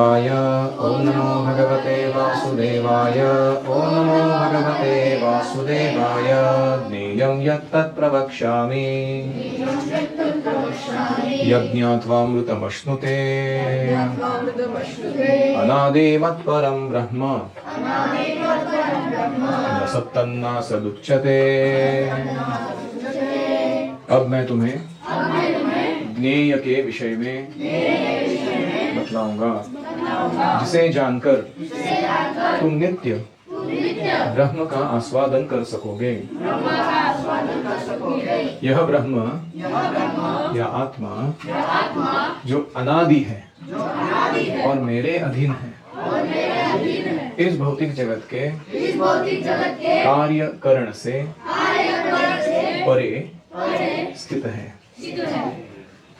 ओम नमो भगवते वासुदेवाय। ओम नमो भगवते वासुदेवाय। ज्ञेयं यत्तत् प्रवक्ष्यामि यज्ञात्वामृतमश्नुते। अनादिमत्परं ब्रह्म न सत्तन्ना सदुच्यते। अब मैं तुम्हें ज्ञेय के विषय में बतलाऊंगा, जिसे जानकर तुम नित्य ब्रह्म का आस्वादन कर सकोगे। यह ब्रह्म या आत्मा जो अनादि है और मेरे अधीन है, इस भौतिक जगत के कार्यकरण से परे स्थित है।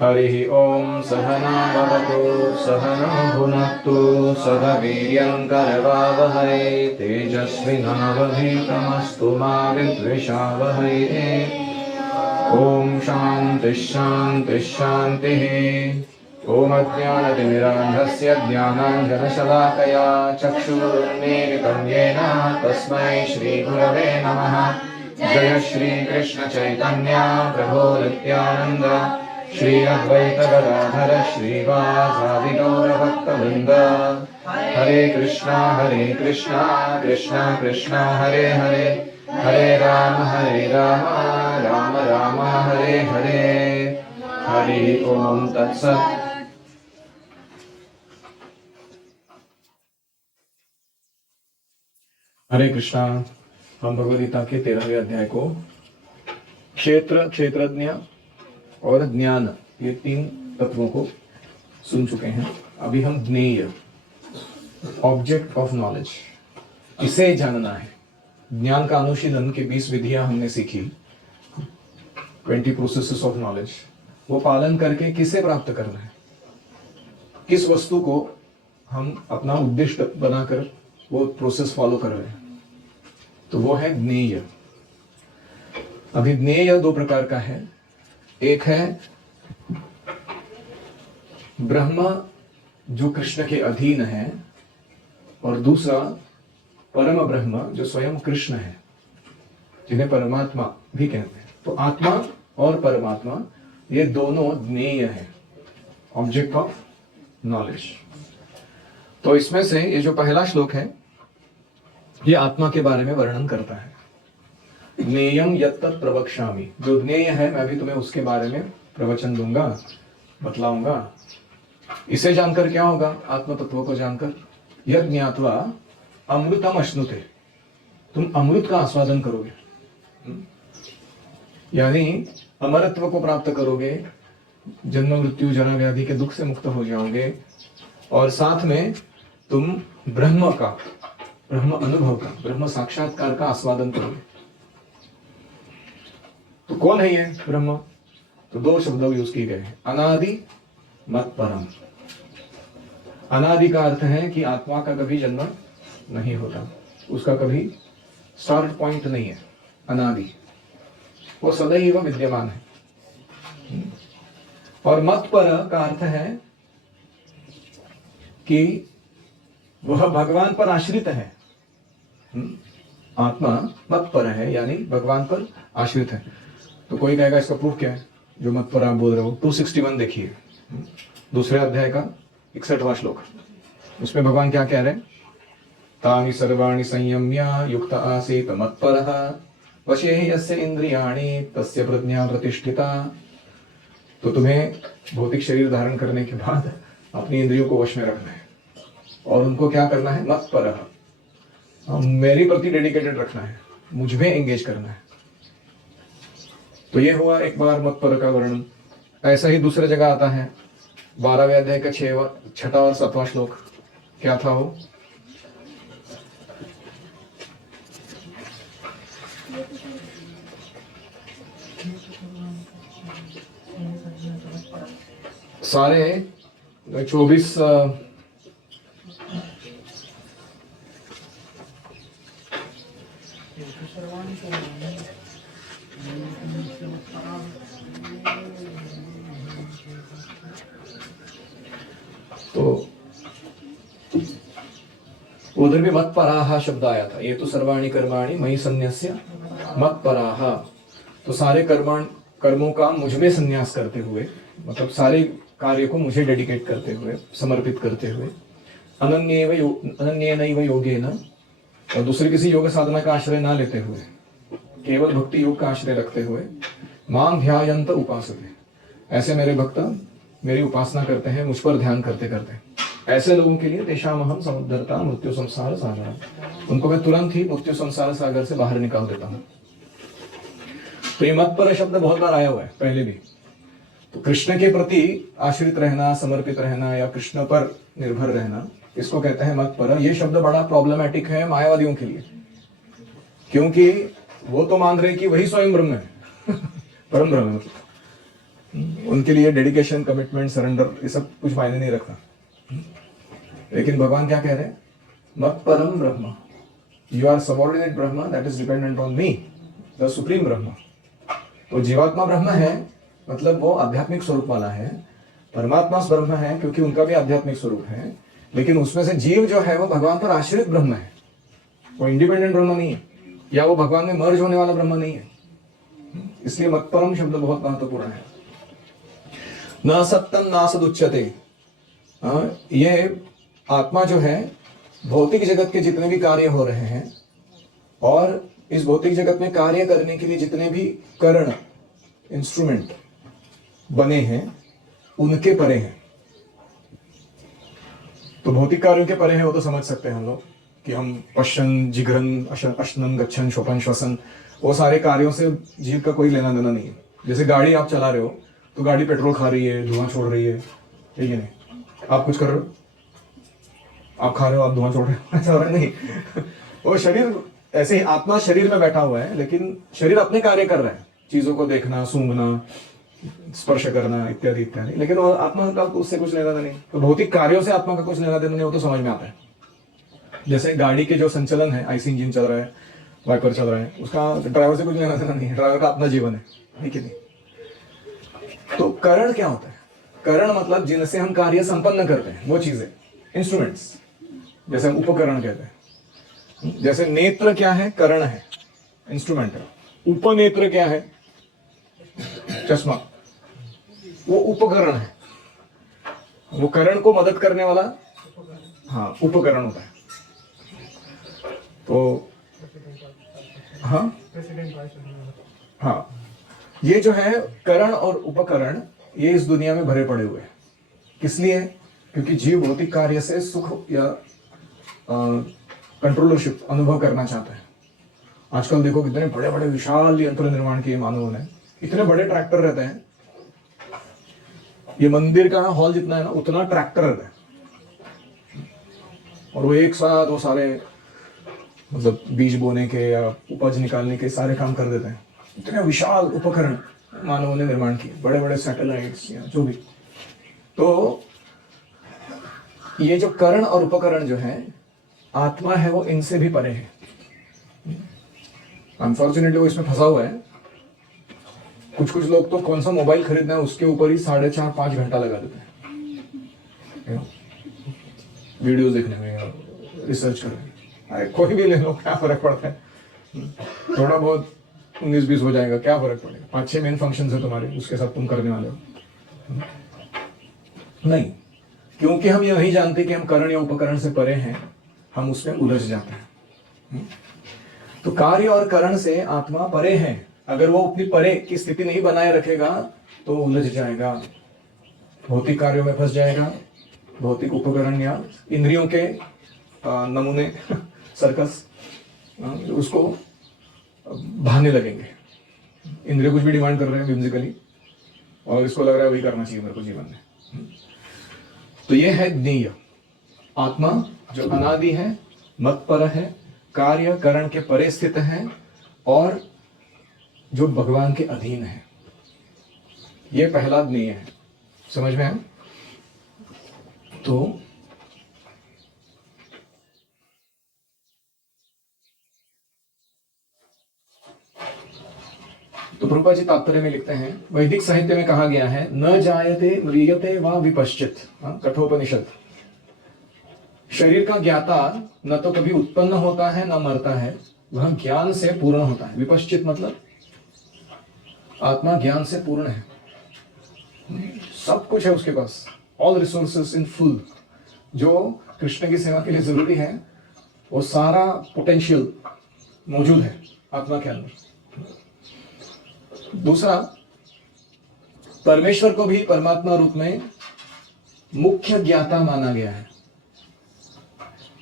हरि ओम सहना भवतु सहनौ भुनक्तु सह वीर्यं करवावहै तेजस्विनावधीतमस्तु मा विद्विषावहै। ओम शांति शांति शांतिः। ओम अज्ञानतिमिरान्धस्य ज्ञानाञ्जनशलाकया चक्षुरुन्मीलितं येन तस्मै श्रीगुरवे नमः। जय श्री कृष्ण चैतन्य प्रभो नित्यानंद श्री अद्वैत गदाधर श्रीवासादि गौरभक्तवृंद। हरे कृष्णा कृष्णा कृष्णा हरे हरे, हरे राम राम राम हरे हरे। हरि ओम तत्सत्। हरे कृष्णा। हम भगवद गीता के 13वें अध्याय को क्षेत्र, क्षेत्रज्ञ और ज्ञान, ये 3 तत्वों को सुन चुके हैं। अभी हम ज्ञेय, ऑब्जेक्ट ऑफ नॉलेज, इसे जानना है। ज्ञान का अनुशीलन की 20 विधियां हमने सीखी, 20 प्रोसेसेस ऑफ नॉलेज। वो पालन करके किसे प्राप्त करना है, किस वस्तु को हम अपना उद्देश्य बनाकर वो प्रोसेस फॉलो कर रहे हैं, तो वो है ज्ञेय। अभी ज्ञेय 2 प्रकार का है। एक है ब्रह्म जो कृष्ण के अधीन है, और दूसरा परम ब्रह्म जो स्वयं कृष्ण है, जिन्हें परमात्मा भी कहते हैं। तो आत्मा और परमात्मा ये दोनों ज्ञेय है, ऑब्जेक्ट ऑफ नॉलेज। तो इसमें से ये जो पहला श्लोक है, ये आत्मा के बारे में वर्णन करता है। ज्ञेयं यत्तत् प्रवक्ष्यामि, जो ज्ञेय है मैं भी तुम्हें उसके बारे में प्रवचन दूंगा, बतलाऊंगा। इसे जानकर क्या होगा, आत्म तत्व को जानकर, यत् ज्ञात्वा अमृतम अश्नुते, तुम अमृत का आस्वादन करोगे, यानी अमरत्व को प्राप्त करोगे, जन्म मृत्यु जरा व्याधि के दुख से मुक्त हो जाओगे, और साथ में तुम ब्रह्म का, ब्रह्म अनुभव का, ब्रह्म साक्षात्कार का आस्वादन करोगे। तो कौन है ये ब्रह्म? तो 2 शब्द यूज किए गए हैं, अनादि मत परम। अनादि का अर्थ है कि आत्मा का कभी जन्म नहीं होता, उसका कभी स्टार्ट पॉइंट नहीं है। अनादि, वो सदैव विद्यमान है। और मत पर का अर्थ है कि वह भगवान पर आश्रित है। आत्मा मत पर है, यानी भगवान पर आश्रित है। तो कोई कहेगा इसका प्रूफ क्या है जो मत पर आप बोल रहे हो? 261 देखिए, 2 अध्याय का 61वां श्लोक। उसमें भगवान क्या कह रहे हैं? तानि सर्वाणि संयम्य युक्त आसीत मत्परः वशे यस्य इंद्रियाणि तस्य प्रज्ञा प्रतिष्ठिता। तो तुम्हें भौतिक शरीर धारण करने के बाद अपनी इंद्रियों को वश में रखना है, और उनको क्या करना है? मत्परः, मेरी प्रति डेडिकेटेड रखना है, मुझ में एंगेज करना है। तो ये हुआ एक बार मत पर का वर्णन। ऐसा ही दूसरे जगह आता है, 12वें अध्याय का 6वां और 7वां श्लोक। क्या था वो? सारे 24 तो तो उधर भी मत पराहा शब्द आया था, ये तो सर्वाणी कर्माणि मयि संन्यस्य मत पराहा। तो सारे कर्मों का मुझ में संन्यास करते हुए, मतलब सारे कार्य को मुझे डेडिकेट करते हुए, समर्पित करते हुए, अनन्येनैव योगेन, और दूसरे किसी योग साधना का आश्रय ना लेते हुए, केवल भक्ति योग का आश्रय रखते हुए, मां ध्यायन्त उपासते, ऐसे मेरे भक्त मेरी उपासना करते हैं, मुझ पर ध्यान करते करते। ऐसे लोगों के लिए तेषामहं समुद्धरता मृत्यु संसार सागर, उनको मैं तुरंत ही मृत्यु संसार सागर से बाहर निकाल देता हूँ। तो ये मत पर शब्द बहुत बार आया हुआ है पहले भी। तो कृष्ण के प्रति आश्रित रहना, समर्पित रहना या कृष्ण पर निर्भर रहना, इसको कहते हैं मत पर। ये शब्द बड़ा प्रॉब्लमैटिक है मायावादियों के लिए, क्योंकि वो तो मान रहे कि वही स्वयं ब्रह्म है परम ब्रह्म है। मतलब उनके लिए डेडिकेशन, कमिटमेंट, सरेंडर ये सब कुछ मायने नहीं रखता। लेकिन भगवान क्या कह रहे हैं? मत परम ब्रह्म, you are subordinate Brahma that is dependent on me, the supreme ब्रह्म। तो जीवात्मा ब्रह्म है, मतलब वो आध्यात्मिक स्वरूप वाला है। परमात्मा ब्रह्म है क्योंकि उनका भी आध्यात्मिक स्वरूप है, लेकिन उसमें से जीव जो है वो भगवान पर आश्रित ब्रह्म है, वो इंडिपेंडेंट ब्रह्म नहीं है, या वो भगवान में मर्ज होने वाला ब्रह्म नहीं है। इसलिए मत परम शब्द बहुत महत्वपूर्ण है। न सत्यम ना सदुच्यते, ये आत्मा जो है भौतिक जगत के जितने भी कार्य हो रहे हैं और इस भौतिक जगत में कार्य करने के लिए जितने भी करण, इंस्ट्रूमेंट बने हैं, उनके परे हैं। तो भौतिक कार्यों के परे हैं वो तो समझ सकते हैं हम लोग कि हम पश्चन, जिघ्रन, अश्नन, गच्छन, शोपन, श्वसन, वो सारे कार्यों से जीव का कोई लेना देना नहीं है। जैसे गाड़ी आप चला रहे हो तो गाड़ी पेट्रोल खा रही है, धुआं छोड़ रही है, ठीक है नहीं? आप कुछ कर रहे हो, आप खा रहे हो, आप धुआं छोड़ रहे हो, ऐसा हो रहा है नहीं वो शरीर ऐसे ही, आत्मा शरीर में बैठा हुआ है, लेकिन शरीर अपने कार्य कर रहा है, चीजों को देखना, सूंघना, स्पर्श करना इत्यादि इत्यादि, लेकिन वो आत्मा का उससे कुछ लेना देना नहीं। तो भौतिक कार्यों से आत्मा का कुछ लेना देना नहीं, वो तो समझ में आता है। जैसे गाड़ी के जो संचलन है, आईसी इंजन चल रहा है, वाइपर चल रहा है, उसका ड्राइवर से कुछ लेना देना नहीं है, ड्राइवर का अपना जीवन है कि नहीं? तो करण क्या होता है? करण मतलब जिनसे हम कार्य संपन्न करते हैं, वो चीजें, इंस्ट्रूमेंट्स, जैसे हम उपकरण कहते हैं। जैसे नेत्र क्या है? करण है, इंस्ट्रूमेंट है। उपनेत्र क्या है? चश्मा, वो उपकरण है, वो करण को मदद करने वाला, हाँ, उपकरण होता है। तो हाँ, ये जो है करण और उपकरण, ये इस दुनिया में भरे पड़े हुए हैं। किस लिए? क्योंकि जीव भौतिक कार्य से सुख या कंट्रोलरशिप अनुभव करना चाहता है। आजकल देखो कितने बड़े बड़े विशाल यंत्र निर्माण किए मानवों ने, इतने बड़े ट्रैक्टर रहते हैं, ये मंदिर का हॉल जितना है ना उतना ट्रैक्टर रहता है, और वो एक साथ वो सारे मतलब बीज बोने के या उपज निकालने के सारे काम कर देते हैं। इतने विशाल उपकरण मानवों ने निर्माण किए, बड़े बड़े सैटेलाइट्स या जो भी। तो ये जो करण और उपकरण जो है, आत्मा है वो इनसे भी परे है। अनफॉर्चुनेटली वो इसमें फंसा हुआ है। कुछ कुछ लोग तो कौन सा मोबाइल खरीदना है उसके ऊपर ही 4.5-5 घंटा लगा देते हैं वीडियोस देखने में या रिसर्च करने में। अरे कोई भी ले लो, क्या फर्क पड़ता है? थोड़ा बहुत 19-20 हो जाएगा, क्या फर्क पड़ेगा? 5-6 मेन फंक्शन है तुम्हारे, उसके साथ तुम करने वाले हो नहीं, क्योंकि हम ये नहीं जानते कि हम करण या उपकरण से परे हैं, हम उसमें उलझ जाते हैं। तो कार्य और करण से आत्मा परे है। अगर वो अपनी परे की स्थिति नहीं बनाए रखेगा तो उलझ जाएगा, भौतिक कार्यों में फंस जाएगा, भौतिक उपकरण या इंद्रियों के नमूने सर्कस उसको भाने लगेंगे। इंद्रिय कुछ भी डिमांड कर रहे हैं म्यूजिकली, और इसको लग रहा है वही करना चाहिए मेरे को जीवन में। तो ये है ज्ञेय आत्मा, जो अनादि है, मत पर है, कार्य करण के परे स्थित है, और जो भगवान के अधीन है। ये पहला ज्ञेय है, समझ में है? तो प्रभुपाद जी तात्पर्य में लिखते हैं, वैदिक साहित्य में कहा गया है, न जायते म्रियते वा विपश्चित, कठोपनिषद शरीर का ज्ञाता न तो कभी उत्पन्न होता है न मरता है, वह ज्ञान से पूर्ण होता है। विपश्चित मतलब आत्मा ज्ञान से पूर्ण है, सब कुछ है उसके पास, ऑल रिसोर्सेस इन फुल। जो कृष्ण की सेवा के लिए जरूरी है वो सारा पोटेंशियल मौजूद है आत्मा के अंदर। दूसरा, परमेश्वर को भी परमात्मा रूप में मुख्य ज्ञाता माना गया है।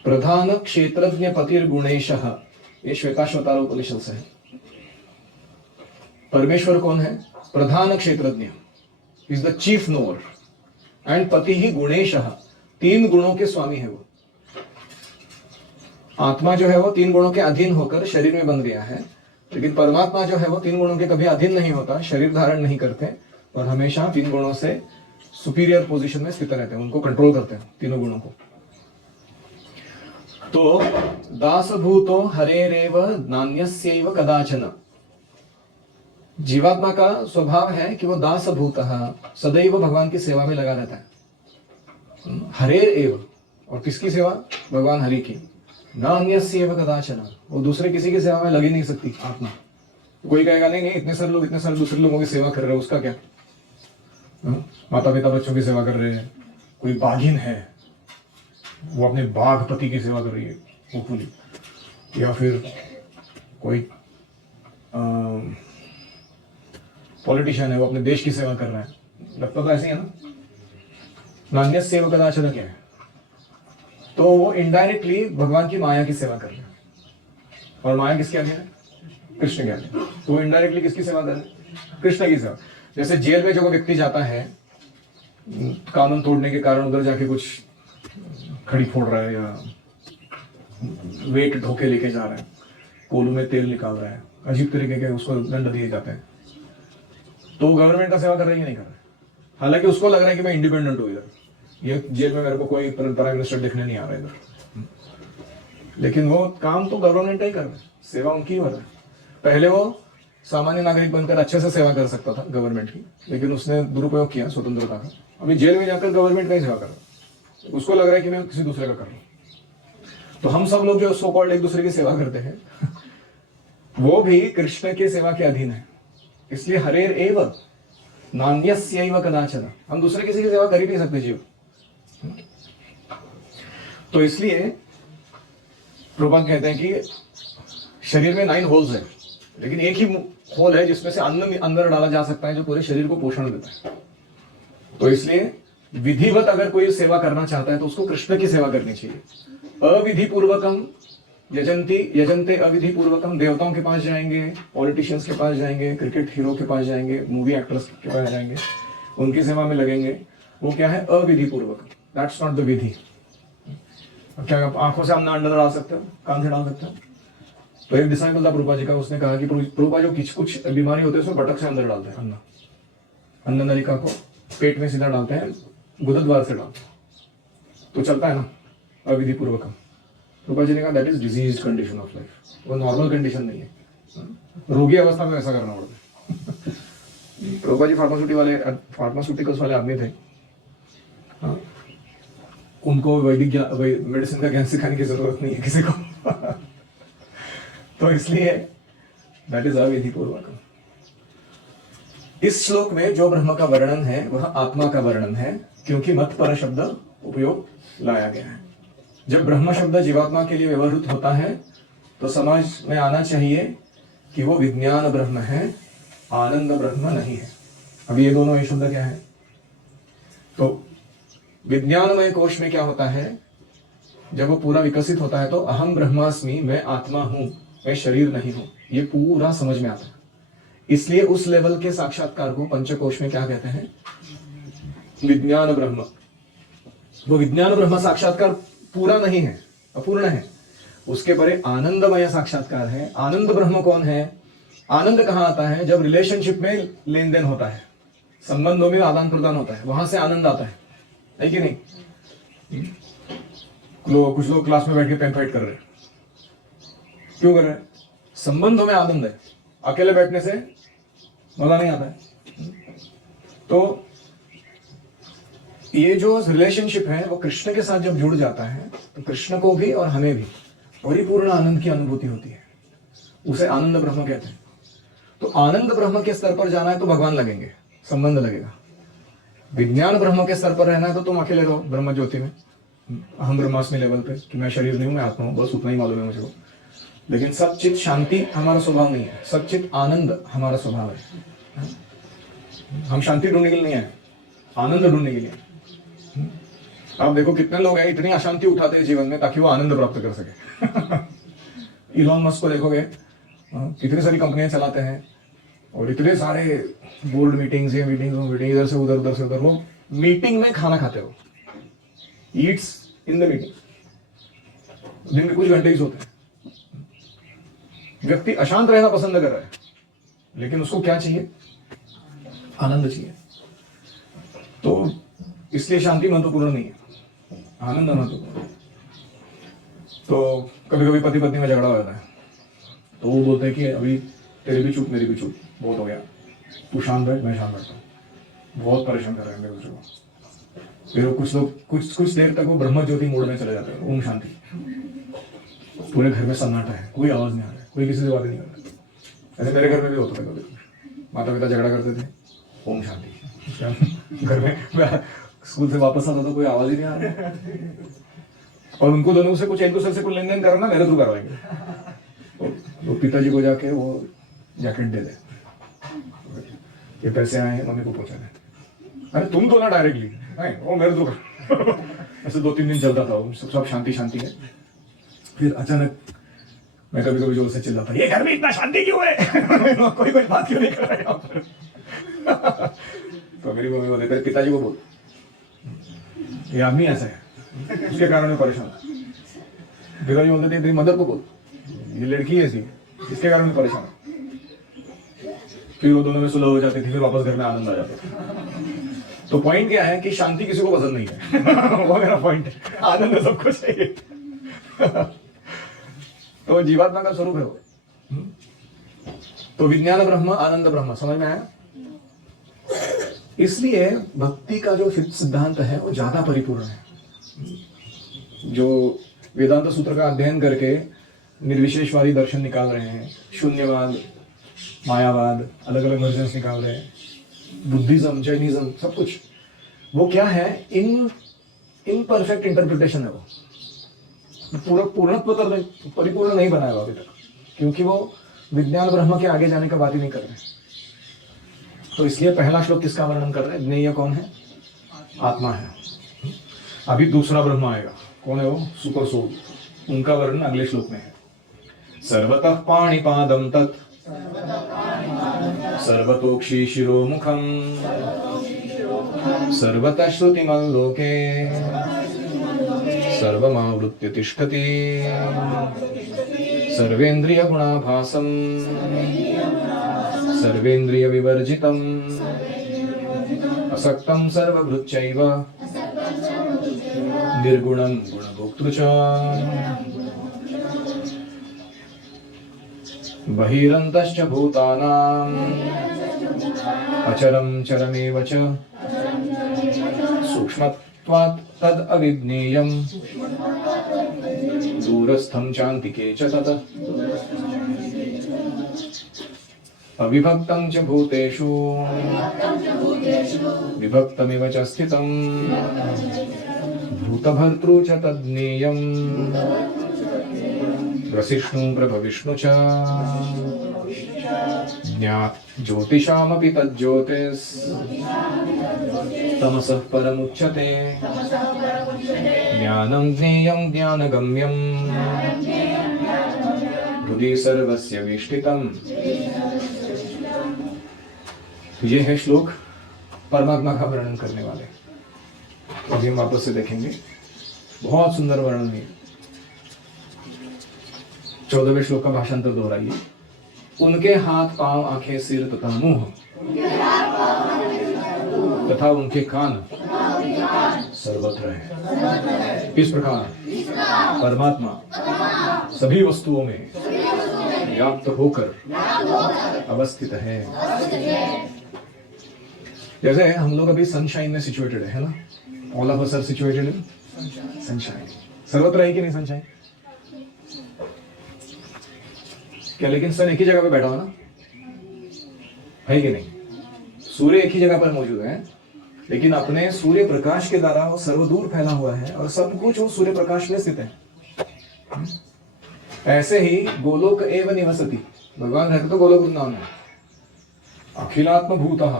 प्रधान क्षेत्रज्ञ पतिर गुणेशः, ये श्वेताश्वतार उपनिषद से है। परमेश्वर कौन है? प्रधान क्षेत्रज्ञ, is the chief knower, and पति ही गुणेशः, 3 गुणों के स्वामी है वो। आत्मा जो है वो 3 गुणों के अधीन होकर शरीर में बन गया है, लेकिन परमात्मा जो है वो 3 गुणों के कभी अधीन नहीं होता, शरीर धारण नहीं करते और हमेशा 3 गुणों से सुपीरियर पोजीशन में स्थित रहते हैं, उनको कंट्रोल करते हैं तीनों गुणों को। तो दासभूतो हरेरेव नान्यस्यैव कदाचन, जीवात्मा का स्वभाव है कि वो दासभूतः, सदैव भगवान की सेवा में लगा रहता है। हरेर एव, और किसकी सेवा? भगवान हरि की। न अन्यस्यैव कदाचन, वो दूसरे किसी की सेवा में लग ही नहीं सकती आत्मा। कोई कहेगा नहीं नहीं, इतने सारे दूसरे लोगों की सेवा कर रहे हैं, उसका क्या? माता पिता बच्चों की सेवा कर रहे हैं, कोई बाघिन है वो अपने बाघ पति की सेवा कर रही है होपफुली, या फिर कोई पॉलिटिशियन है वो अपने देश की सेवा कर रहा है, लगता तो ऐसे ही है ना। नान्यस्यैव कदाचन क्या है? तो वो इनडायरेक्टली भगवान की माया की सेवा कर रहे हैं, और माया किसके अधीन है? कृष्ण के अधीन। तो वो इनडायरेक्टली किसकी सेवा कर रहे हैं? कृष्ण की सेवा। जैसे जेल में जो व्यक्ति जाता है कानून तोड़ने के कारण, उधर जाके कुछ खड़ी फोड़ रहा है या वेट ढोके लेके जा रहा है, कोलू में तेल निकाल रहा है, अजीब तरीके के उसको दंड दिए जाते हैं, तो गवर्नमेंट का सेवा कर रहा है कि नहीं कर रहा है? हालांकि उसको लग रहा है कि मैं इंडिपेंडेंट हूँ, इधर ये जेल में मेरे को कोई प्राइम मिनिस्टर देखने नहीं आ रहा है इधर, लेकिन वो काम तो गवर्नमेंट ही कर रहा है, सेवा उनकी हो रहा है। पहले वो सामान्य नागरिक बनकर अच्छे से सेवा कर सकता था गवर्नमेंट की, लेकिन उसने दुरुपयोग किया स्वतंत्रता का, अभी जेल में जाकर गवर्नमेंट का ही सेवा कर रहा है, उसको लग रहा है कि मैं किसी दूसरे का कर रहा हूँ। तो हम सब लोग जो सो कॉल्ड एक दूसरे की सेवा करते हैं वो भी कृष्ण की सेवा के अधीन है। इसलिए हरेर एव नान्यस्यैव कदाचन, हम दूसरे किसी की सेवा कर ही नहीं सकते जीव। तो इसलिए प्रभुपाद कहते हैं कि शरीर में 9 होल्स है, लेकिन एक ही होल है जिसमें से अन्न अंदर डाला जा सकता है जो पूरे शरीर को पोषण देता है। तो इसलिए विधिवत अगर कोई सेवा करना चाहता है तो उसको कृष्ण की सेवा करनी चाहिए। अविधि पूर्वकम यजंते अविधि पूर्वकम, देवताओं के पास जाएंगे, पॉलिटिशियंस के पास जाएंगे, क्रिकेट हीरो के पास जाएंगे, मूवी एक्टर्स के पास जाएंगे, उनकी सेवा में लगेंगे, वो क्या है? अविधि पूर्वक। दैट्स नॉट द विधि। क्या आप आंखों से अन्न अंदर डाल सकते हो? कान से डाल सकते हो? तो एक डिसाइपल था प्रभुपाद जी का, उसने कहा कि प्रभुपाद जो कुछ बीमारी होते हैं उसमें बटक से अंदर डालते हैं अन्न नलिका को पेट में सीधा डालते हैं, गुदद्वार से डालते हैं, तो चलता है ना अविधि पूर्वकम। प्रभुपाद जी ने कहा that is disease condition of life, वो नॉर्मल कंडीशन नहीं है, रोगी अवस्था में ऐसा करना पड़ता है। प्रभुपाद जी फार्मास्यूटिकल्स वाले आदमी थे, उनको वैदिक मेडिसिन का ज्ञान सिखाने की जरूरत नहीं है किसी को तो इसलिए दैट इज अविधि पूर्वक। इस श्लोक में जो ब्रह्म का वर्णन है वह आत्मा का वर्णन है, क्योंकि मत पर शब्द उपयोग लाया गया है। जब ब्रह्म शब्द जीवात्मा के लिए व्यवहृत होता है तो समझ में आना चाहिए कि वो विज्ञान ब्रह्म है, आनंद ब्रह्म नहीं है। अब ये दोनों शब्द क्या है? तो विज्ञानमय कोश में क्या होता है, जब वो पूरा विकसित होता है तो अहम ब्रह्मास्मि, मैं आत्मा हूं, मैं शरीर नहीं हूं, ये पूरा समझ में आता है। इसलिए उस लेवल के साक्षात्कार को पंचकोश में क्या कहते हैं? विज्ञान ब्रह्म। वो विज्ञान ब्रह्म साक्षात्कार पूरा नहीं है, अपूर्ण है, उसके परे आनंदमय साक्षात्कार है। आनंद ब्रह्म कौन है? आनंद कहां आता है? जब रिलेशनशिप में लेन देन होता है, संबंधों में आदान प्रदान होता है, वहां से आनंद आता है कि नहीं? कुछ लोग क्लास में बैठ के पेन फाइट कर रहे हैं, क्यों कर रहे हैं? संबंधों में आनंद है, अकेले बैठने से मजा नहीं आता है। तो ये जो रिलेशनशिप है वो कृष्ण के साथ जब जुड़ जाता है तो कृष्ण को भी और हमें भी परिपूर्ण आनंद की अनुभूति होती है। उसे आनंद ब्रह्म कहते हैं। तो आनंद ब्रह्म के स्तर पर जाना है तो भगवान लगेंगे, संबंध लगेगा। विज्ञान ब्रह्म के स्तर पर रहना है तो तुम अकेले रहो ब्रह्म ज्योति में, हम ब्रह्मास्मि लेवल पे कि मैं शरीर नहीं हूं, मैं आत्मा हूं, बस उतना ही मालूम है मुझे को। लेकिन सच्चित शांति हमारा स्वभाव नहीं है, सच्चित आनंद हमारा स्वभाव है। हम शांति ढूंढने के लिए नहीं आए, आनंद ढूंढने के लिए। आप देखो कितने लोग हैं इतनी अशांति उठाते हैं जीवन में ताकि वो आनंद प्राप्त कर सके। इलॉन मस्क को देखोगे, कितनी सारी कंपनियां चलाते हैं और इतने सारे बोर्ड मीटिंग्स या मीटिंग इधर से उधर, वो मीटिंग में खाना खाते हो, ईट्स इन द मीटिंग, दिन में कुछ घंटे ही सोते हैं। व्यक्ति अशांत रहना पसंद कर रहा है, लेकिन उसको क्या चाहिए? आनंद चाहिए। तो इसलिए शांति महत्वपूर्ण नहीं है, आनंद महत्वपूर्ण। तो कभी कभी पति पत्नी में झगड़ा हो जाता है तो वो बोलते हैं कि अभी तेरी भी चूप मेरी भी चूप, बहुत हो गया, तू शांत बैठ मैं शांत बैठता हूँ, बहुत परेशान कर रहे हैं मेरे दूसरे को। फिर कुछ लोग कुछ देर तक वो ब्रह्म ज्योति मोड में चले जाते हैं, ओम शांति। पूरे घर में सन्नाटा है, कोई आवाज नहीं आ रहा है, कोई किसी से बात नहीं कर रहा। ऐसे मेरे घर में भी होता था, कभी माता पिता झगड़ा करते थे, ओम शांति। घर में स्कूल से वापस आता तो कोई आवाज ही नहीं आ रहा, और उनको दोनों से कुछ एक दूसरे से कुछ लेन देन करना मेरे थ्रू करवाएंगे। तो पिताजी को जाके वो जैकेट दे दे, ये पैसे आए हैं मम्मी को पहुंचा दे। अरे तुम तो ना डायरेक्टली, नहीं वो मेरे थ्रू कर। ऐसे 2-3 दिन चलता था, सब शांति शांति है। फिर अचानक मैं कभी कभी जोर से चिल्लाता, ये घर में इतना शांति क्यों है? कोई बात क्यों नहीं कर रहा है यहाँ पर? तो मेरी मम्मी बोलती तेरे पिताजी को बोल, ये आदमी ऐसा है, उसके कारण मैं परेशान हूं। पिताजी बोलते थे तेरी मदर को बोल, ये लड़की ऐसी, इसके कारण मैं परेशान हूं। फिर वो दोनों में सुलह हो जाती थी, फिर वापस घर में आनंद आ जाता था। तो पॉइंट क्या है कि शांति किसी को पसंद नहीं है। वो मेरा पॉइंट है, आनंद सबको चाहिए। तो जीवात्मा का स्वरूप है वो। तो विज्ञान ब्रह्म आनंद ब्रह्म, समझ में आया? इसलिए भक्ति का जो सिद्धांत है वो ज्यादा परिपूर्ण है। जो वेदांत सूत्र का अध्ययन करके निर्विशेषवादी दर्शन निकाल रहे हैं, शून्यवाद, मायावाद, अलग अलग वर्जन्स निकाल रहे हैं, बुद्धिज्म, जैनिज्म, सब कुछ, वो क्या है? इनपरफेक्ट इंटरप्रिटेशन है। वो पूरा पूर्णत्व तक परिपूर्ण नहीं बनाया अभी तक, क्योंकि वो विज्ञान ब्रह्म के आगे जाने का बात ही नहीं कर रहे। तो इसलिए पहला श्लोक किसका वर्णन कर रहे हैं? ज्ञेय कौन है? आत्मा है। अभी दूसरा ब्रह्म आएगा, कौन है वो? Super soul. उनका वर्णन अगले श्लोक में है। सर्वतः पाणिपादं तत् सर्वतोक्षि शिरोमुखम सर्वतः श्रुतिमल्लोके सर्वमावृत्य तिष्ठति सर्वेन्द्रिय गुणाभासं सर्वेन्द्रिय विवर्जितम् असक्तं सर्वभृच्चैव निर्गुणं गुणभोक्तृ च बहिरन्तश्च भूतानां अचरं चरमेव च सूक्ष्मत्वात् तद् अविज्ञेयं दूरस्थं चान्तिके च तत् अविभक्तं च भूतेषु विभक्तमिव च स्थितं भूतभर्तृ च तज्ज्ञेयं रसिष्णु प्रभविष्णु च ज्योतिषामपि तज्ज्योतिस् तमसः परमुच्यते ज्ञानं ज्ञेयं ज्ञानगम्यं हृदि सर्वस्य विष्ठितम्। ये है श्लोक परमात्मा का वर्णन करने वाले। अभी हम वापस से देखेंगे, बहुत सुंदर वर्णन है। 14वें श्लोक का भाषांतर दोहराइए। उनके हाथ पांव आंखें सिर तथा मुंह तथा उनके कान सर्वत्र है। इस प्रकार परमात्मा सभी वस्तुओं में व्याप्त होकर अवस्थित है। जैसे हम लोग अभी सनशाइन में सिचुएटेड है ना, all of us are situated in sunshine. सर्वत्र है कि नहीं सनशाइन? क्या लेकिन सन एक ही जगह पे बैठा हो ना, है कि नहीं? सूर्य एक ही जगह पर मौजूद है, लेकिन अपने सूर्य प्रकाश के द्वारा वो सर्वदूर फैला हुआ है और सब कुछ वो सूर्य प्रकाश में स्थित है। ऐसे ही गोलोक एव निवसति, भगवान रहते तो गोलोक वृंदावन में। अखिलात्म भूतः,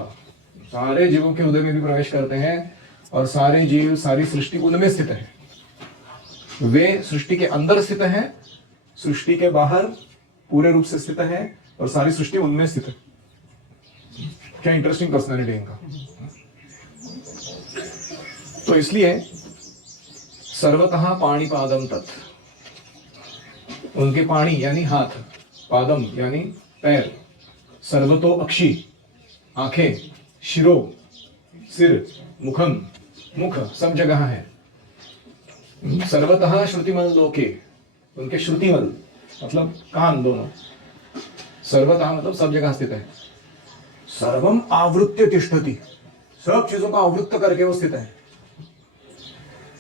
सारे जीवों के हृदय में भी प्रवेश करते हैं और सारे जीव सारी सृष्टि उनमें स्थित है। वे सृष्टि के अंदर स्थित है, सृष्टि के बाहर पूरे रूप से स्थित है और सारी सृष्टि उनमें स्थित है। क्या इंटरेस्टिंग पर्सनैलिटी है इनका। तो इसलिए सर्वतः पाणिपादम तत्, उनके पाणी यानी हाथ, पादम यानी पैर, सर्वतो अक्षी आंखें, शिरो सिर, मुखम मुख सब जगह है। सर्वतः श्रुतिमल लोके, उनके श्रुतिमल मतलब कान दोनों, सर्वतः मतलब सब जगह स्थित है। सर्वम आवृत्य तिष्ठति, सब चीजों का आवृत्त करके वो स्थित है।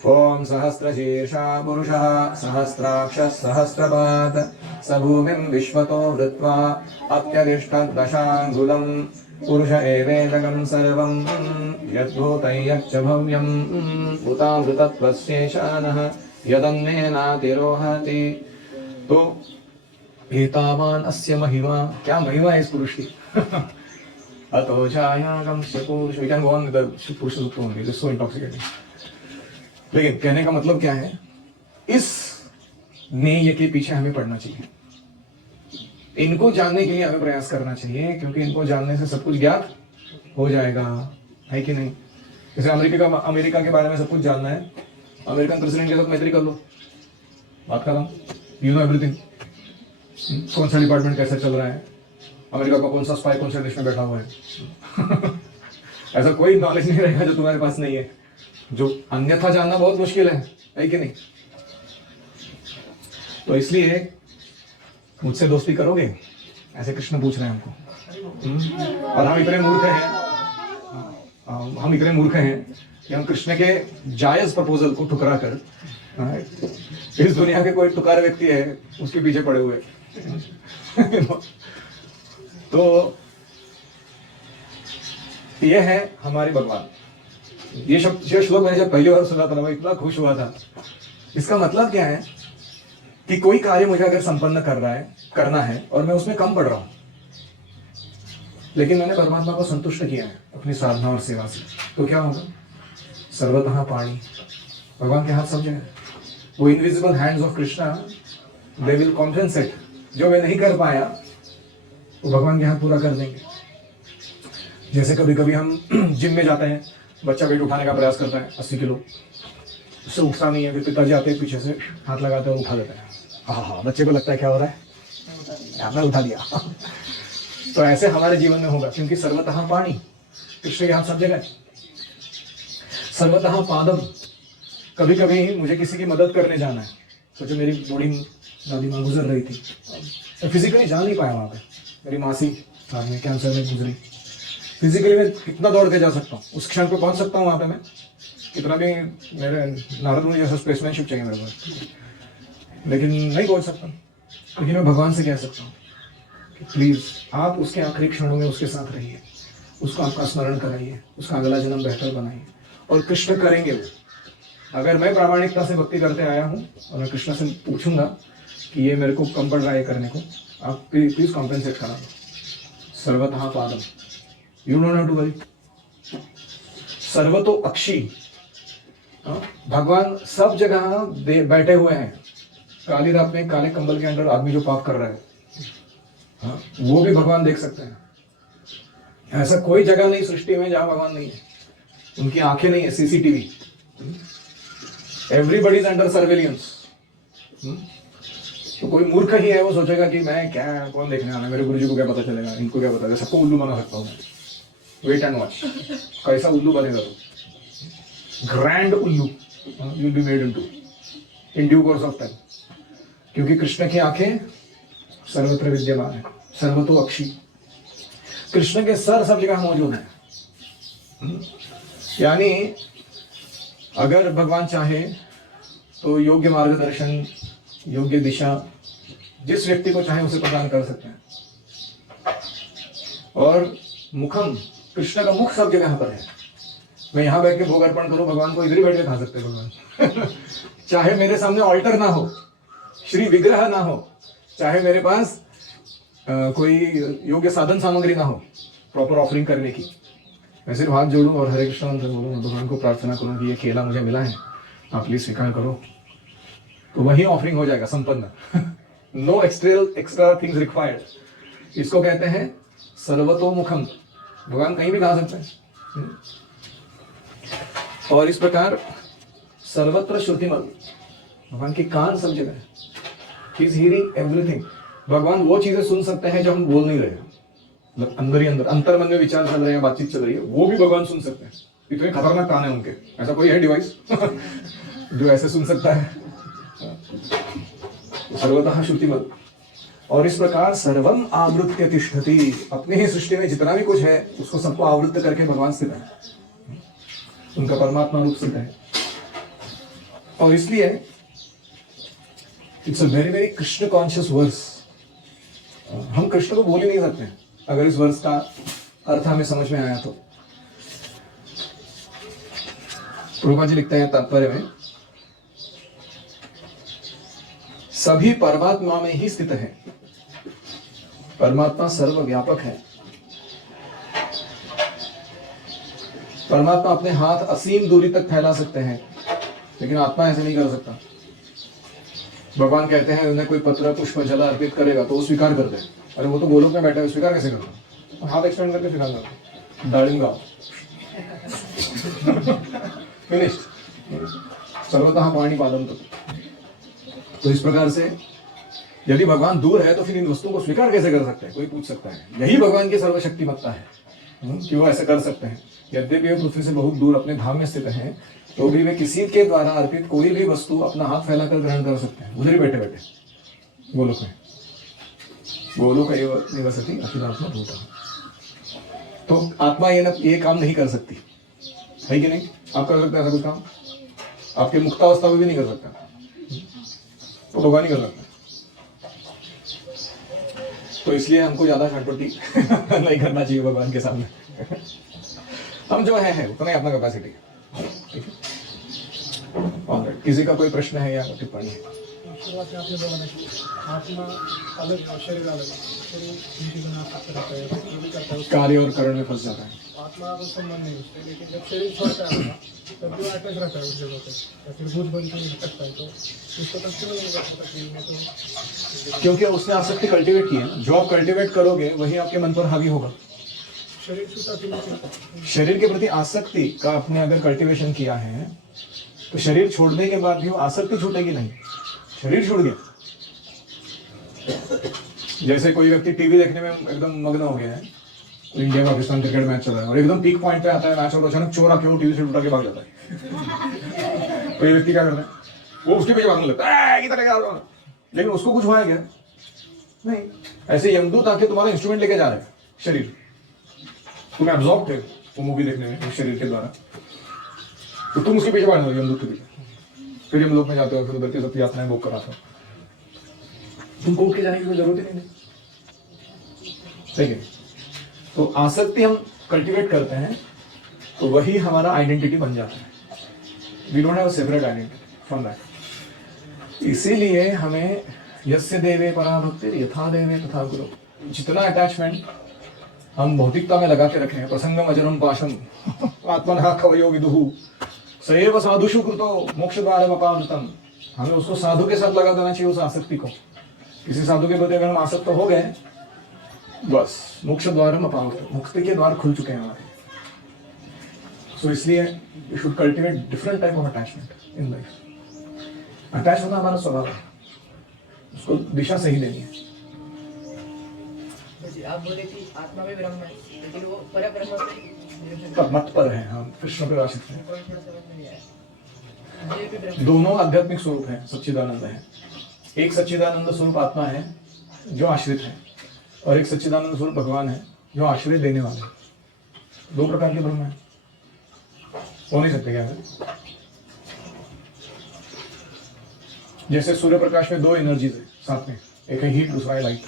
ओम सहस्रशीर्षा पुरुषः सहस्राक्षः सहस्रपाद स भूमिं विश्वतो वृत्वा अत्यधिष्ठत् दशाङ्गुलं पुरुष एवेदकं सर्वं यद्भूतं यच्च भव्यं भूतामृतत्वस्येषानः यदन्नेनातिरोहति। तो एतावान अस्य महिमा, क्या महिमा है इस पुरुष की। अतो छायागम से पुरुष, we can go on with the Purusha Sukta only, this so intoxicating. लेकिन कहने का मतलब क्या है, इस नेय के पीछे हमें पढ़ना चाहिए, इनको जानने के लिए हमें प्रयास करना चाहिए, क्योंकि इनको जानने से सब कुछ ज्ञात हो जाएगा, है कि नहीं। जैसे अमेरिका के बारे में सब कुछ जानना है, अमेरिकन प्रेसिडेंट के साथ मैत्री कर लो, बात कर रहा हूँ, यू नो एवरीथिंग। कौन सा डिपार्टमेंट कैसे चल रहा है, अमेरिका का कौन सा स्पाई कौन से देश में बैठा हुआ है। ऐसा कोई नॉलेज नहीं रहेगा जो तुम्हारे पास नहीं है, जो अन्यथा जानना बहुत मुश्किल है कि नहीं। तो इसलिए मुझसे दोस्ती करोगे, ऐसे कृष्ण पूछ रहे हैं हमको। और हम इतने मूर्ख हैं कि हम कृष्ण के जायज प्रपोजल को ठुकरा कर इस दुनिया के कोई टुकार व्यक्ति है उसके पीछे पड़े हुए। तो ये है हमारे भगवान। ये श्लोक मैंने जब पहली बार सुना था ना, मैं इतना खुश हुआ था। इसका मतलब क्या है कि कोई कार्य मुझे अगर संपन्न करना है और मैं उसमें कम पड़ रहा हूं, लेकिन मैंने परमात्मा को संतुष्ट किया है अपनी साधना और सेवा से, तो क्या होगा? सर्वतः पाणी, भगवान के हाथ सब जगह। वो invisible hands of Krishna, they will compensate. जो मैं नहीं कर पाया वो भगवान के हाथ पूरा कर देंगे। जैसे कभी कभी हम जिम में जाते हैं, बच्चा वेट उठाने का प्रयास करता है 80 किलो, उससे उठता नहीं है, फिर पिताजी आते हैं पीछे से हाथ लगाते हैं और उठा देते हैं। हाँ, बच्चे को लगता है क्या हो रहा है, आपने उठा दिया। तो ऐसे हमारे जीवन में होगा, क्योंकि सर्वतः पाणी, कृष्ण के हाथ सब जगह। सर्वतः पादम, कभी कभी मुझे किसी की मदद करने जाना है, सोचो मेरी बूढ़ी दादी माँ गुजर रही थी, मैं फिजिकली जा नहीं पाया वहाँ पे, मेरी मासी साथ में कैंसर में गुजरी। फिजिकली मैं कितना दौड़ के जा सकता हूँ, उस क्षण पे पहुँच सकता हूँ वहाँ पे मैं, कितना भी मेरे नारद मुनि जैसा स्पेसमैनशिप चाहिए मेरे को, लेकिन नहीं पहुँच सकता। लेकिन मैं भगवान से कह सकता हूँ कि प्लीज़ आप उसके आखिरी क्षणों में उसके साथ रहिए, उसको आपका स्मरण कराइए, उसका अगला जन्म बेहतर बनाइए। और कृष्ण करेंगे वो। अगर मैं प्रामाणिकता से भक्ति करते आया हूँ और मैं कृष्ण से पूछूंगा कि ये मेरे को कम पड़ रहा है करने को, आप प्लीज कॉम्पेंसेट करा दो। सर्वतः पादम, you don't have to worry. सर्वतो अक्षी, भगवान सब जगह बैठे हुए हैं। काली रात में काले कंबल के अंदर आदमी जो पाप कर रहा है, वो भी भगवान देख सकते हैं। ऐसा कोई जगह नहीं सृष्टि में जहां भगवान नहीं है। उनकी आंखें नहीं है, CCTV. Everybody is under surveillance. तो कोई मूर्ख ही है, वो सोचेगा कि मैं क्या, कौन देखने वाला है, मेरे गुरुजी को क्या पता चलेगा, इनको क्या पता चलेगा, सबको उल्लू बना सकता हूँ मैं। वेट एंड वॉच, कैसा उल्लू बनेगा तो ग्रैंड उल्लू you be made in due course of time. क्योंकि कृष्ण की आंखें सर्वत्र विद्यमान है, सर्वतो अक्षी। कृष्ण के सर सब जगह मौजूद है। यानी अगर भगवान चाहे तो योग्य मार्गदर्शन, योग्य दिशा जिस व्यक्ति को चाहे उसे प्रदान कर सकते हैं। और मुखम, कृष्ण का मुख सब जगह पर है। मैं यहाँ बैठ के भोग अर्पण करूं, भगवान को इधर ही बैठ के खा सकते हैं भगवान। चाहे मेरे सामने ऑल्टर ना हो, श्री विग्रह ना हो, चाहे मेरे पास कोई योग्य साधन सामग्री ना हो प्रॉपर ऑफरिंग करने की, मैं सिर्फ हाथ जोड़ूं और हरे कृष्ण मंत्र बोलूं, भगवान को प्रार्थना करूं कि ये केला मुझे मिला है, आप प्लीज स्वीकार करो, तो वही ऑफरिंग हो जाएगा संपन्न। No extra things required. इसको कहते हैं सर्वतोमुखम। भगवान कहीं भी खा सकते हैं। और इस प्रकार सर्वत्र श्रुतिमल, भगवान के कान सब जगह है। He is hearing everything. भगवान वो चीजें सुन सकते हैं जो हम बोल नहीं रहे, मतलब अंदर ही अंतर मन में विचार चल रहे हैं, बातचीत चल रही है, वो भी भगवान सुन सकते हैं। इतने खतरनाक कान है उनके। ऐसा कोई है डिवाइस जो ऐसे सुन सकता है? सर्वतः श्रुतिमल। और इस प्रकार सर्वम आवृत्य तिष्ठति, अपने ही सृष्टि में जितना भी कुछ है उसको सबको आवृत्त करके भगवान स्थित है, उनका परमात्मा रूप स्थित है। और इसलिए it's a very very Krishna conscious verse. हम कृष्ण को बोल ही नहीं सकते अगर इस वर्स का अर्थ हमें समझ में आया तो। प्रभुपाद जी लिखते हैं तात्पर्य में, सभी परमात्मा में ही स्थित है। परमात्मा सर्वव्यापक है। परमात्मा अपने हाथ असीम दूरी तक फैला सकते हैं, लेकिन आत्मा ऐसे नहीं कर सकता। भगवान कहते हैं उन्हें कोई पत्र पुष्प जल अर्पित करेगा तो वो स्वीकार करते हैं। अरे वो तो गोलोक में बैठा है, स्वीकार कैसे करता? हाथ एक्सटेंड करके स्वीकार करता। दाड़िंगा फिनिश्ड। सर्वतः पाणी पादम। तो इस प्रकार से यदि भगवान दूर है तो फिर इन वस्तुओं को स्वीकार कैसे कर सकते हैं? कोई पूछ सकता है। यही भगवान की सर्वशक्तिमत्ता है कि वो ऐसे कर सकते हैं। यद्यपि वे पृथ्वी से बहुत दूर अपने धाम में स्थित हैं, तो भी वे किसी के द्वारा अर्पित कोई भी वस्तु अपना हाथ फैलाकर ग्रहण कर सकते हैं, उधर ही बैठे बैठे गोलोक में। गोलोक निवसति अखिलात्मा भूता। तो आत्मा ये काम नहीं कर सकती है कि नहीं? आप कर सकते हैं ऐसा कुछ काम? आपके मुक्तावस्था में भी नहीं कर सकता, तो भगवान ही कर सकता। तो इसलिए हमको ज्यादा खटपटी नहीं करना चाहिए भगवान के सामने। हम जो है उतना ही अपना कैपेसिटी। ठीक है, और किसी का कोई प्रश्न है या टिप्पणी है? शुरुआत में आपने बोला कि आत्मा अलग, शरीर अलग, शरीर उनकी बना करता है, वो भी करता है, कार्य और करण में फंस जाता है। आत्मा को संबंध नहीं उससे, लेकिन जब शरीर छोड़ता है आत्मा, तब भी अटैच रहता है उस जगह पे, या फिर भूत बन के भटकता है। तो उसको तब क्यों नहीं कर सकता कि मैं तो, क्योंकि उसने आसक्ति कल्टीवेट की है ना। जो आप कल्टीवेट करोगे वही आपके मन पर हावी होगा। शरीर छूटा फिर नहीं। शरीर के प्रति आसक्ति का आपने अगर कल्टीवेशन किया है तो शरीर छोड़ने के बाद भी वो आसक्ति छूटेगी नहीं। शरीर छूट गया। जैसे कोई व्यक्ति टीवी देखने में एकदम मग्न हो गया है, तो इंडिया पाकिस्तान क्रिकेट मैच चल रहा है और एकदम पीक पॉइंट पे आता है मैच, और अचानक चोर आके वो टीवी से उठा के भाग जाता है। तो ये व्यक्ति क्या करता है? वो उसके पीछे भागने लगता है, इधर क्या? लेकिन उसको कुछ हुआ है क्या? नहीं। ऐसे यमदूत आके तुम्हारा इंस्ट्रूमेंट लेके जा रहे हैं, शरीर। तुम्हें एब्जॉर्ब थे वो मूवी देखने में शरीर के द्वारा, तो तुम उसके पीछे भागने लगे, यमदूत के पीछे। फिर हम लोग में जाते हो, फिर उधर की सब यात्राएं बुक करा था। तुमको उठ के जाने की कोई जरूरत ही नहीं। ठीक है, तो आसक्ति हम कल्टीवेट करते हैं तो वही हमारा आइडेंटिटी बन जाता है। We don't have a separate identity from that. इसीलिए हमें यस्य देवे परा भक्ति यथा देवे तथा गुरु, जितना अटैचमेंट हम भौतिकता में लगा के रखे हैं, प्रसंगम अजरम पाशम आत्मनः कवयो विदुः सएव साधुषु कृतो मोक्ष द्वारम अपावृतम, हमें उसको साधु के साथ लगा देना चाहिए, उस आसक्ति को। किसी साधु के प्रति अगर हम आसक्त हो गए, बस मोक्ष द्वारम अपावृतम, मुक्ति के द्वार खुल चुके हैं हमारे। सो इसलिए we should cultivate different type of attachment in life. Attach होना हमारा स्वभाव है, उसको दिशा सही देनी है। आप बोले कि आत्मा में ब्रह्म है, लेकिन वो परब्रह्म से मत पर है, हम कृष्ण पे आश्रित हैं। ये भी ब्रह्म दोनों आध्यात्मिक स्वरूप है, सच्चिदानंद है। एक सच्चिदानंद स्वरूप आत्मा है जो आश्रित है, और एक सच्चिदानंद स्वरूप भगवान है जो आश्रय देने वाले हैं। दो प्रकार के ब्रह्म है, हो नहीं सकते क्या है? जैसे सूर्य प्रकाश में दो एनर्जीज है साथ में, एक है हीट, दूसरा है लाइट,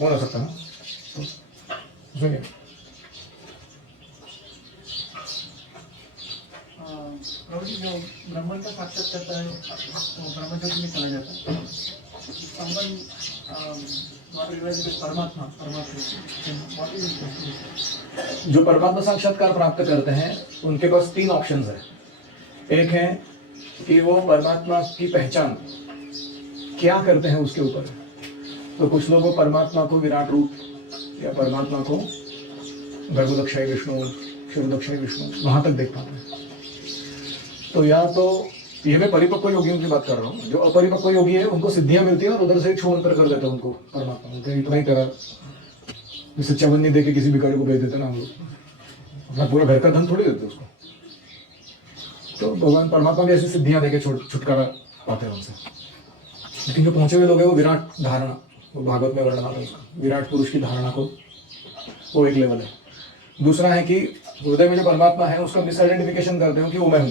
हो ना सकता है ना? उसमें क्या? प्रभु जी जो ब्रह्मन का साक्षात करता है तो ब्रह्म ज्योति में चला जाता है। संबंध परमात्मा जो परमात्मा साक्षात्कार प्राप्त करते हैं उनके पास तीन ऑप्शंस है। एक है कि वो परमात्मा की पहचान क्या करते हैं उसके ऊपर। तो कुछ लोग वो परमात्मा को विराट रूप या परमात्मा को गर्भदक्षाई विष्णु, शिवदक्षाई विष्णु वहां तक देख पाते हैं। तो या तो ये मैं परिपक्व योगियों की बात कर रहा हूँ, जो अपरिपक्व योगी है उनको सिद्धियां मिलती है और उधर से छू अंतर कर देते हैं उनको परमात्मा, उनके इतना ही करा, जैसे चवन्नी दे के किसी भिखारी को भेज देते ना हम लोग, अपना पूरा घर का धन थोड़ी देते उसको। तो भगवान परमात्मा भी ऐसी सिद्धियां देके छुटकारा पाते हैं उनसे। लेकिन जो पहुंचे हुए लोग हैं वो विराट धारणा, वो भागवत में वर्णन आता है उसका, विराट पुरुष की धारणा को, वो एक लेवल है। दूसरा है कि हृदय में जो परमात्मा है उसका मिसआइडेंटिफिकेशन करते हो कि वो मैं हूं।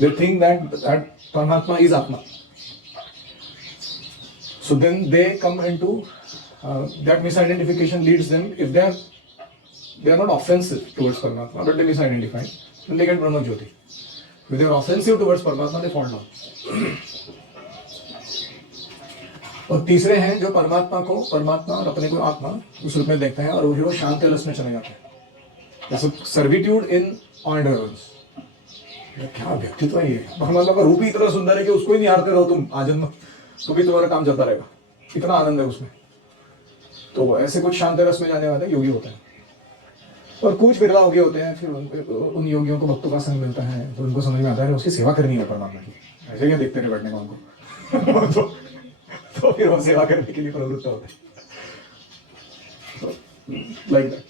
They think that Paramatma is Atma. So then they come into that misidentification leads them, if they are not offensive towards Paramatma, but they misidentify, then they get Brahma Jyoti. If they are offensive towards Paramatma, they fall down. और तीसरे हैं जो परमात्मा और अपने को आत्मा उस रूप में देखते हैं और वो शांत रस में चले जाते हैं। जैसे सर्विट्यूड इन ऑर्डर्स, क्या व्यक्तित्व है ये। परमात्मा का रूप ही इतना सुंदर है कि उसको ही निहारते रहो तुम आजन्म, तो भी तुम्हारा काम चलता रहेगा, इतना आनंद है उसमें। तो ऐसे कुछ शांत रस में जाने वाले योगी होते हैं और कुछ बिरला योगी होते हैं। फिर उन योगियों को भक्तों का संग मिलता है तो उनको समझ में आता है उसकी सेवा करनी है परमात्मा की, ऐसे क्या देखते रहे बैठने का उनको तो फिर वो सेवा करने के लिए प्रवृत्त होते हैं। Like that.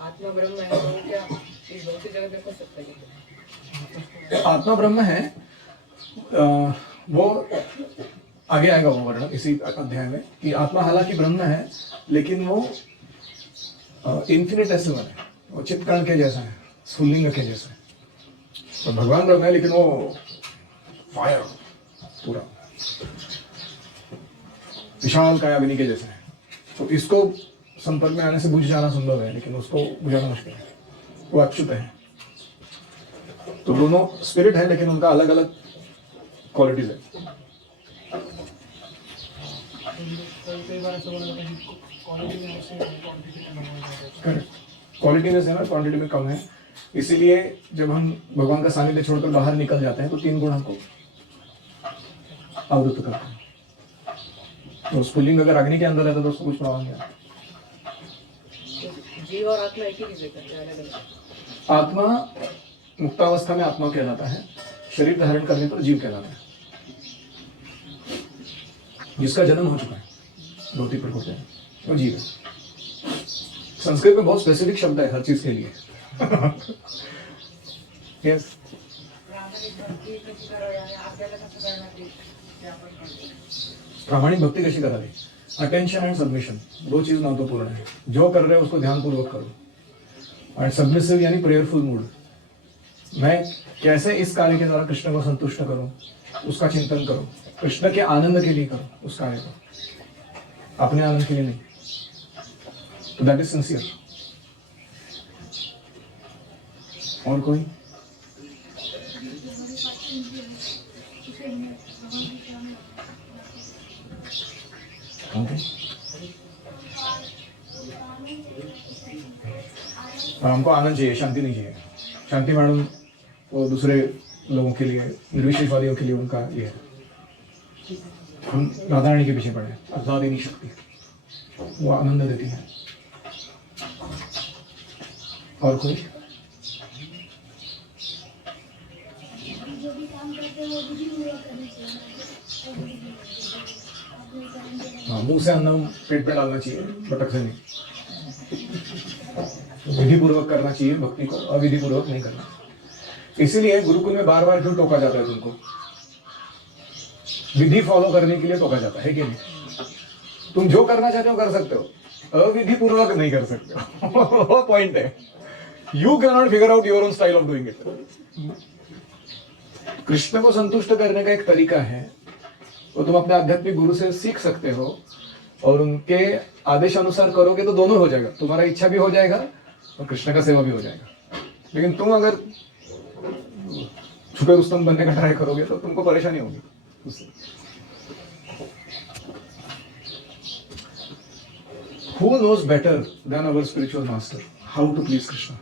आत्मा ब्रह्म है तो क्या इस भौतिक जगत में फंस सकता है? आत्मा ब्रह्म है, वो आगे आएगा वो वर्णन इसी अध्याय में कि आत्मा हालांकि ब्रह्म है लेकिन वो इन्फिनिटेसिमल है, वो चित्कर्ण के जैसा है, स्फुल्लिंग के जैसा है। तो भगवान ब्रह्म है लेकिन वो फायर पूरा विशाल कायाग्नि के जैसा है। तो इसको संपर्क में आने से बुझ जाना संभव है लेकिन उसको बुझाना मुश्किल है, वो अच्युत है। तो दोनों स्पिरिट है लेकिन उनका अलग अलग क्वालिटीज है। कई बार ऐसा बोला जाता है कि क्वालिटी में ऐसे क्वांटिटी में कम हो जाता है। करेक्ट, क्वालिटी में सेम है, क्वांटिटी में कम है। इसीलिए जब हम भगवान का सानिध्य छोड़कर बाहर निकल जाते हैं तो तीन गुण हमको आवृत्त करते हैं। तो स्फुल्लिंग अगर अग्नि के अंदर रहता तो उसको कुछ प्रभाव नहीं आता। जीव और आत्मा एक ही चीज करते हैं, अलग अलग। आत्मा मुक्तावस्था में आत्मा कहलाता है, शरीर धारण करने पर जीव कहलाता है। जिसका जन्म हो चुका है, धोती पर होते हैं, वो जीव है। संस्कृत में बहुत स्पेसिफिक शब्द है हर चीज के लिए। यस, प्रामाणिक भक्ति कैसी करावी? अटेंशन एंड सबमिशन, दो चीज महत्वपूर्ण है। जो कर रहे हो उसको ध्यानपूर्वक करो। और सबमिसिव यानी प्रेयरफुल मूड, मैं कैसे इस कार्य के द्वारा कृष्ण को संतुष्ट करूं, उसका चिंतन करो। कृष्ण के आनंद के लिए करो उस कार्य को, अपने आनंद के लिए नहीं। तो दैट इज सिंसियर। और कोई? हमको आनंद चाहिए, शांति नहीं चाहिए। शांति मैडम वो दूसरे लोगों के लिए, निर्विशेषवादियों के लिए उनका ये है। हम राधा रानी के पीछे पड़े, आजादी शक्ति वो आनंद देती है। और कोई? हाँ, मुंह से अन्न पेट पे डालना चाहिए, बटक से नहीं। विधि पूर्वक करना चाहिए भक्ति को, अविधि पूर्वक नहीं करना। इसीलिए गुरुकुल में बार बार क्यों टोका जाता है तुमको? विधि फॉलो करने के लिए टोका जाता है कि नहीं? तुम जो करना चाहते हो कर सकते हो, अविधि पूर्वक नहीं कर सकते हो। वो पॉइंट है। You can not figure out your own style of doing it. Krishna को संतुष्ट करने का एक तरीका है, वो तुम अपने आध्यात्मिक गुरु से सीख सकते हो और उनके आदेश अनुसार करोगे तो दोनों हो जाएगा, तुम्हारा इच्छा भी हो जाएगा और कृष्ण का सेवा भी हो जाएगा। लेकिन तुम अगर छुपे रुस्तम बनने का ट्राई करोगे तो तुमको परेशानी होगी उससे। Who knows better than our spiritual master how to please Krishna?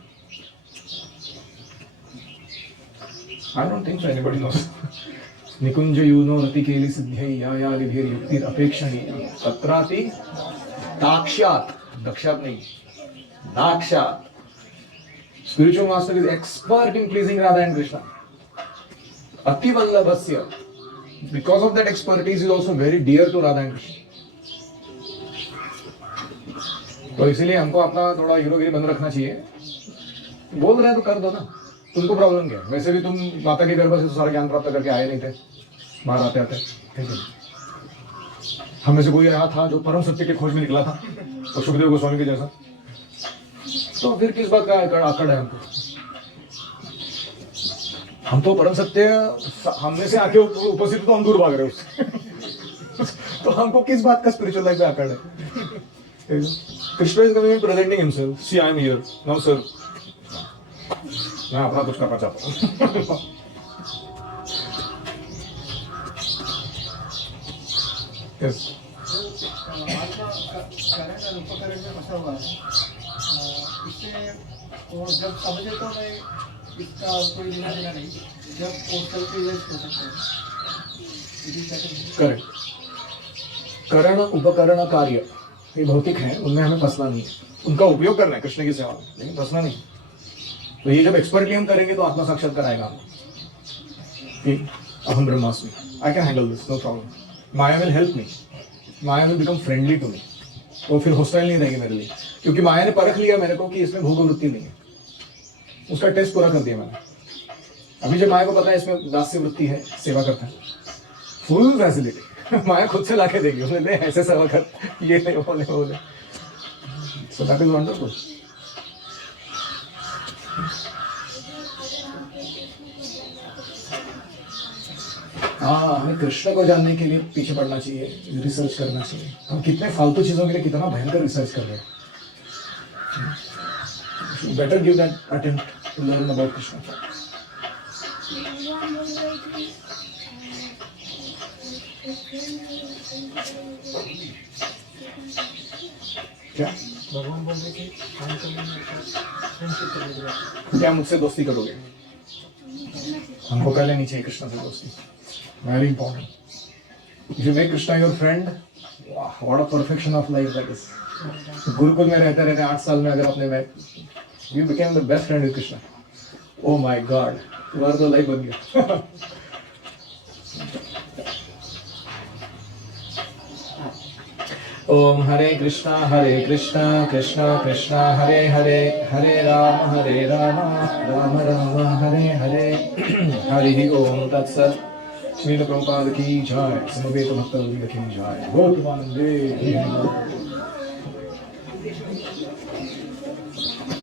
I don't think so anybody knows. Nikunj Uno रति केली सिद्ध्यै या या लिभिर युक्तिर अपेक्षणीय तत्राति दाक्षात, दक्षात नहीं, दाक्षात। Spiritual master is expert in pleasing Radha and Krishna. Ati vallabhasya, because of that expertise, is also very dear to Radha and Krishna. तो इसीलिए हमको अपना थोड़ा हीरोगिरी बंद रखना चाहिए। बोल रहे हैं तो कर दो ना, तुमको प्रॉब्लम क्या है? वैसे भी तुम माता के गर्भ से तो सारा ज्ञान प्राप्त करके आए नहीं थे, बाहर आते आते, ठीक है। हम में से कोई रहा था जो परम सत्य के खोज में निकला था और सुखदेव गोस्वामी के जैसा, तो फिर किस बात का आकड़ है हमको? हम तो परम सत्य, हमने से आके उपस्थित तो हम दूर भाग रहे उससे तो हमको किस बात का स्पिरिचुअल लाइफ में आकड़ है? Krishna is coming presenting himself, see I am here now sir, मैं अपना कुछ करना चाहता हूँ yes. महात्मा करण और उपकरण में फंसा हुआ है, इससे वो जब समझे तो मैं इसका कोई लेना देना नहीं, जब पोस्टल पे यूज हो सकते हैं। करेक्ट। करण उपकरण कार्य ये भौतिक है, उनमें हमें फंसना नहीं है, उनका उपयोग करना है कृष्ण की सेवा में, लेकिन फंसना नहीं। तो ये जब एक्सपर्टली हम करेंगे तो आत्मा साक्षात्कार आएगा हमको। अहम ब्रह्मास्मि, I can handle this, no problem. Maya will help me, Maya will become friendly to me, वो फिर हॉस्टाइल नहीं रहेगी मेरे लिए, क्योंकि माया ने परख लिया मेरे को कि इसमें भोग वृत्ति नहीं है, उसका टेस्ट पूरा कर दिया मैंने। अभी जब माया को पता है इसमें दास्य वृत्ति है, सेवा करता है, फुल फैसिलिटी माया खुद से लाके देगी, उसने ले ऐसे सेवा कर, ये ले वो ले वो ले। So that is wonderful. हाँ, हमें कृष्ण को जानने के लिए पीछे पड़ना चाहिए, रिसर्च करना चाहिए। हम कितने फालतू चीजों के लिए कितना भयंकर रिसर्च कर रहे हैं। Better give that attempt to learn about Krishna. क्या भगवान बोल रहे थे फ्रेंडशिप करने के बाद क्या मुझसे दोस्ती करोगे? हमको कर लेनी चाहिए कृष्ण से दोस्ती, very important. If you make Krishna your friend, what a perfection of life that is. Gurukul में रहते रहते 8 साल में अगर आपने में you became the best friend with Krishna, oh my God, तुम्हारा तो लाइफ बन गया। ओम हरे कृष्णा कृष्णा कृष्णा हरे हरे, हरे राम राम राम हरे हरे। हरि ओम तत्सत्। श्रील प्रभुपाद की जय, समवेत भक्तवृंद की जय। बोल वंदे